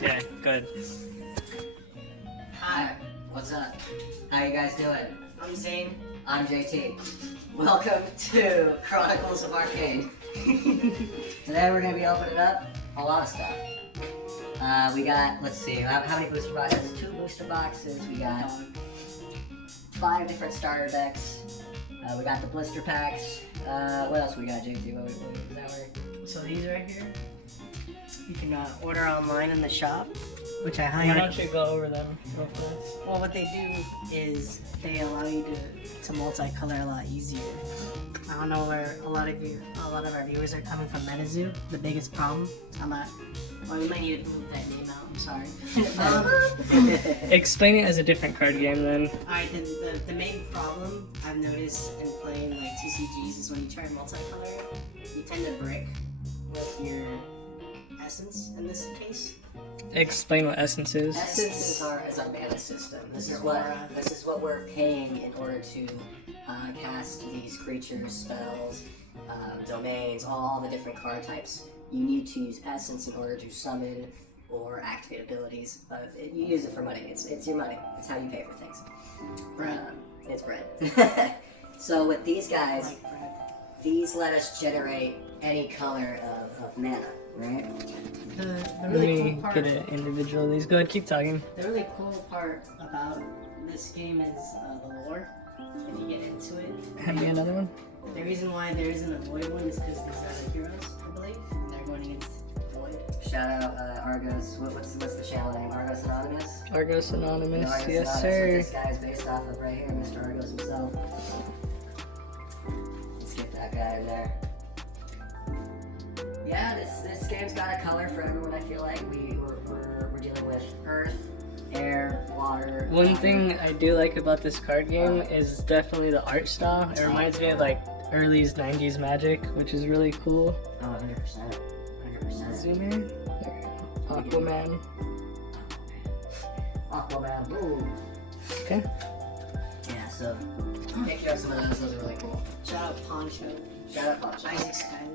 guys. Yeah, good. Hi, what's up? How you guys doing? I'm Zane. I'm JT. Welcome to Chronicles of Arcane. Today we're going to be opening up a lot of stuff. We got, let's see, how many booster boxes? 2 booster boxes. We got 5 different starter decks. We got the blister packs. What else we got, JT? What is that word? So these right here, you can order online in the shop, which I highly Why recommend. don't you go over them real fast? Well, what they do is they allow you to multicolor a lot easier. I don't know where a lot of our viewers are coming from. MetaZoo, the biggest problem. Well, we might need to move that name out. I'm sorry. Explain it as a different card game then. Alright, the main problem I've noticed in playing like TCGs is when you try multicolor, you tend to brick with your essence in this case. Explain what essence is. Essence is our mana system. This is what we're paying in order to cast these creatures, spells, domains, all the different card types. You need to use essence in order to summon or activate abilities. You use it for money. It's your money. It's how you pay for things. Bread. It's bread. So with these guys, Like bread. these let us generate any color of mana, right? The Let really me cool part. get an individual of these. Go ahead, keep talking. The really cool part about this game is the lore. If you get into it, Hand me another one. the reason why there isn't a void one is because these are the heroes, I believe, and they're going against void. Shout out Argos. What's the channel name? Argos Anonymous? Argos Anonymous. Argos Yes, Anonymous, sir. what this guy is based off of right here, Mr. Argos himself. Let's get that guy in there. Yeah, this game's got a color for everyone. I feel like we're dealing with earth, air, water. One fire. thing I do like about this card game is definitely the art style. It reminds me of like early 90s Magic, which is really cool. Oh, 100%. 100%. Zoom in. There we go. Aquaman. Aquaman, boom. Okay. Yeah, so pick up some of those. Those are really cool. Shout out Poncho. Shout out Poncho. Isaac Skyler.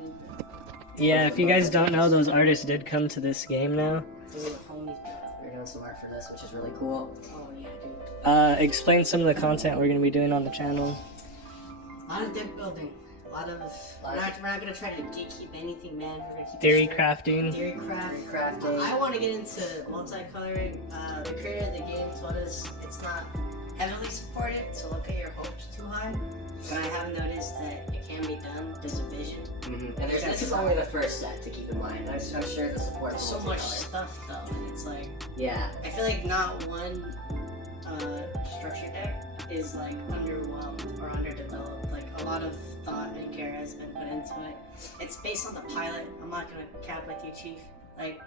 Yeah, if you guys don't know, those artists did come to this game now. Those are the homies, bro. We're doing some art for this, which is really cool. Oh yeah, dude. Explain some of the content we're going to be doing on the channel. A lot of deck building. A lot of. We're not gonna try to gatekeep anything, man. We're gonna keep Theory it straight. crafting. Theory craft. Crafting. I want to get into multicoloring. The creator of the game told us it's not heavily supported, so don't get your hopes too high. But I have noticed that it can be done. There's a vision. Mm-hmm. And this is only the first set to keep in mind. I'm sure the support There's for so much multicolor. stuff though, and it's like Yeah. I feel like not one structure deck is like underwhelmed or underdeveloped. Like a lot of thought and care has been put into it. It's based on the pilot. I'm not gonna cap with you, Chief. Like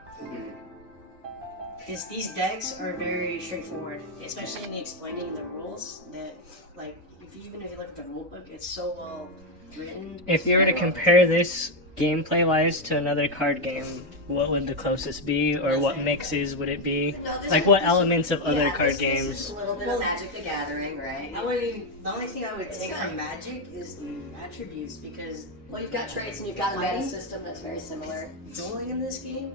these decks are very straightforward, especially in the explaining the rules. That like even if you look at the rule book, it's so well written. If you were to compare this gameplay wise to another card game, what would the closest be, or what mixes would it be? Like what elements of other card This games? is a little bit of Magic the Gathering, right? The only thing I would take from Magic is the attributes, because Well, you've got traits and you've got a meta system that's very similar. dueling in this game,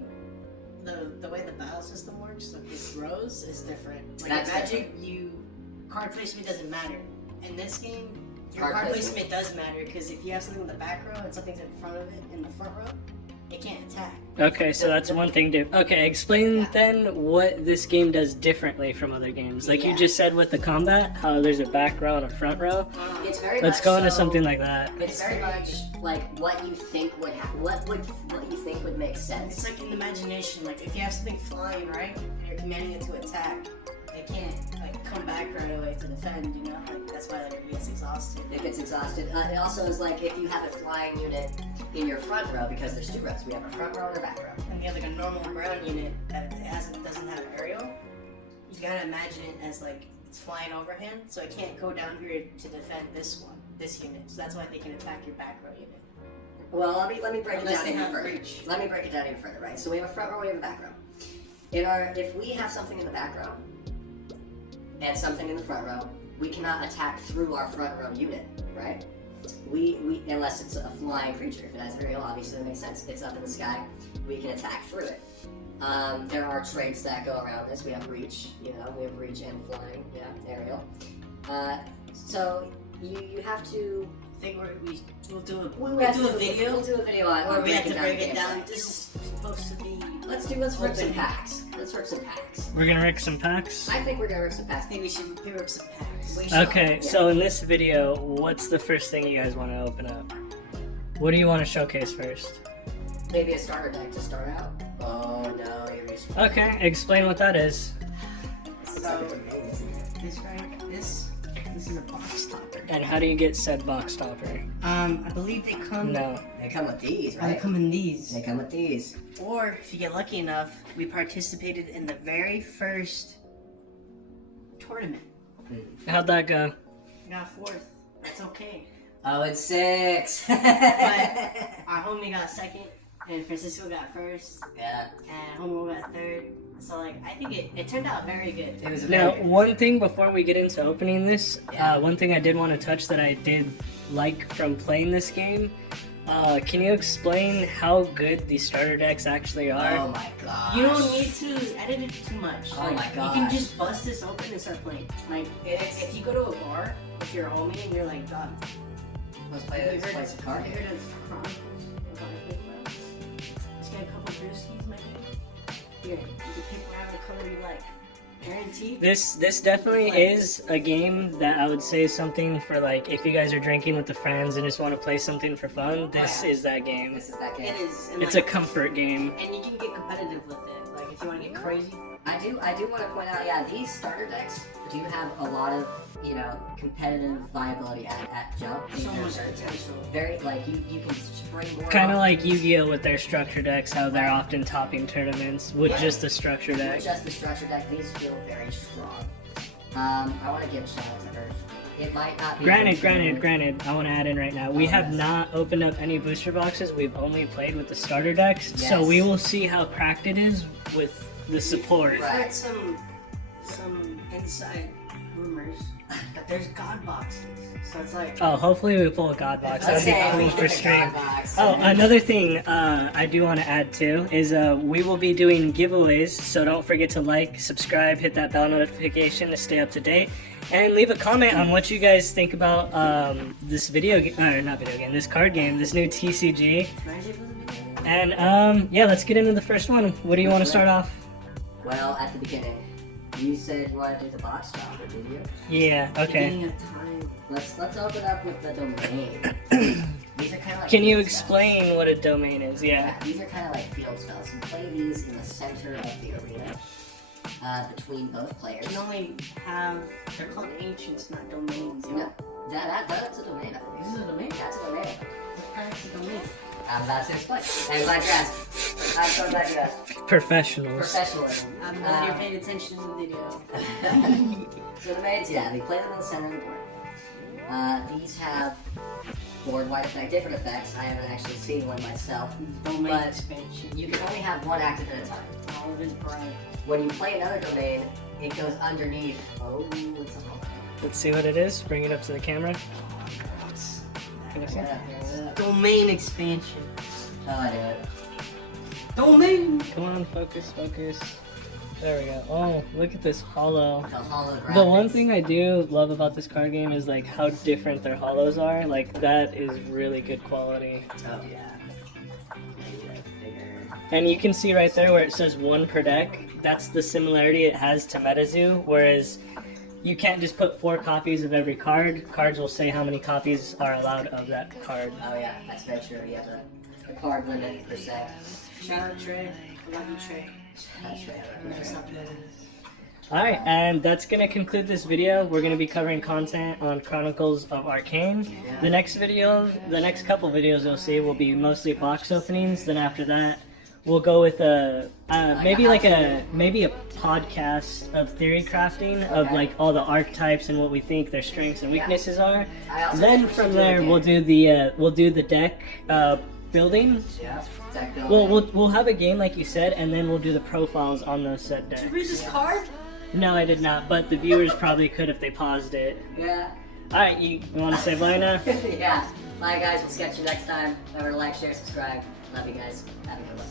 the way the battle system works, like it grows, is different. Like That's in Magic, card placement doesn't matter. In this game, your Card card placement. placement does matter, because if you have something in the back row and something's in front of it in the front row, it can't attack. Okay, so that's one thing to. Okay, explain then what this game does differently from other games. Like you Yeah. just said with the combat, how there's a back row and a front row. It's very Let's much go into so- something like that. It's very much like what you think would happen. What you think would make sense. It's like in imagination, like if you have something flying, right, and you're commanding it to attack, it can't like come back right away to defend, you know? Like that's why it gets exhausted. It gets exhausted. It also is like if you have a flying unit in your front row, because there's 2 rows. We have a front row and a back row. And you have like a normal ground unit that doesn't have aerial, you gotta imagine it as like it's flying overhand, so it can't go down here to defend this unit. So that's why they can attack your back row unit. Well, let me break Unless it they down even have further. reach. Let me break it down even further, right? So we have a front row, we have a back row. If we have something in the back row and something in the front row, we cannot attack through our front row unit, right? We unless it's a flying creature. If it has aerial, obviously it makes sense. It's up in the sky. We can attack through it. There are traits that go around this. We have reach, we have reach and flying, aerial. So you have to. I think we'll do a We'll do a video. We'll do a video on Or we have to breaking break it gameplay. down. This is supposed to be. Let's rip some packs. Let's rip some packs. We're gonna rip some packs. I think we're gonna rip some I packs. think we should rip some packs. Okay, so in this video, what's the first thing you guys want to open up? What do you want to showcase first? Maybe a starter deck to start out. Oh no, you're used. Okay, explain what that is. So this this is a box topper. And how do you get said box topper? I believe they come. No. They come with these, They right? come in these. They come with these. Or if you get lucky enough, we participated in the very first tournament. How'd that go? We got fourth. That's okay. Oh, it's 6. But our homie got second, and Francisco got first, Yeah. and homie got third. So like, I think it turned out very good. It was a Now, very good. one thing before we get into opening this, Yeah. one thing I did want to touch that I did like from playing this game, can you explain how good the starter decks actually are? Oh my god. You don't need to edit it too much. Oh my You can gosh. just bust this open and start playing. Like, if you go to a bar with your homie and you're like, God, Let's play some card you game. heard of Chronicles of Arcane? Let's get a couple brewskis, my man. Here, you can pick whatever color you like. Guaranteed. This definitely is a game that I would say is something for like if you guys are drinking with the friends and just want to play something for fun. This yeah. is that game. This is that game. It is. And It's a like, comfort game. and you can get competitive with it. Like if you want to get crazy. I do want to point out, these starter decks do have a lot of, competitive viability at jump. So They're much potential. very, like, you can spring more. Kind of off like Yu-Gi-Oh with their structure decks, how they're often topping tournaments with Yeah. just the structure deck. With just the structure deck, these feel very strong. I want to give a shout out to Earth. It might not be. Granted, I want to add in right now. We have not opened up any booster boxes. We've only played with the starter decks. So Yes. we will see how cracked it is with the support. I've Right. heard some inside rumors that there's god boxes. So it's like Oh, hopefully we pull a god box. That'd be Okay, cool we for get a stream. god box. Oh, another thing I do want to add too is we will be doing giveaways, so don't forget to like, subscribe, hit that bell notification to stay up to date, and leave a comment on what you guys think about this this card game, this new TCG. And yeah, let's get into the first one. What do you want to start off? Well, at the beginning, you said you wanted to do the box stopper, did you? Yeah, okay. beginning of time. Let's open up with the domain. These are kind of like. Can you field explain what a domain is? spells. Yeah. These are kind of like field spells. You play these in the center of the arena, between both players. You can only have, they're called ancients, not domains. You know? No, that's a domain. This is a domain? That's a domain. That's a domain. I'm about to explain. I'm glad you asked. I'm so glad you asked. Professionals. Professionalism. I'm glad you're paying attention to the video. So domains, they play them in the center of the board. These have board-wide effect, different effects. I haven't actually seen one myself. Domain But expansion. you can only have one active at a time. All of it bright. When you play another domain, it goes underneath. Oh, it's a holo. Let's see what it is. Bring it up to the camera. Can you see? Yeah, yeah. Domain expansion. Oh, I knew it. Domain! Come on, focus. There we go. Oh, look at this hollow. The holographic. The one thing I do love about this card game is like how different their hollows are. Like that is really good quality. Oh, yeah. Bigger. And you can see right there where it says one per deck. That's the similarity it has to MetaZoo, whereas you can't just put 4 copies of every card. Cards will say how many copies are allowed of that card. Oh, yeah. That's very true. You have a card limit, per se. Shout out Trey. I love you, Trey. That's right. What's up, man? Alright, and that's gonna conclude this video. We're gonna be covering content on Chronicles of Arcane. The next couple videos you'll see will be mostly box openings. Then after that, we'll go with maybe a podcast of theory crafting of like all the archetypes and what we think their strengths and weaknesses are. I also Then think we should from do there a we'll do the deck building. Yeah. Deck building. Well, we'll have a game like you said, and then we'll do the profiles on those set decks. Did you read this card? No, I did not, but the viewers probably could if they paused it. Yeah. Alright, you want to say bye now? Yeah. Bye, guys. We'll catch you next time. Remember to like, share, subscribe. Love you guys. Have a good one.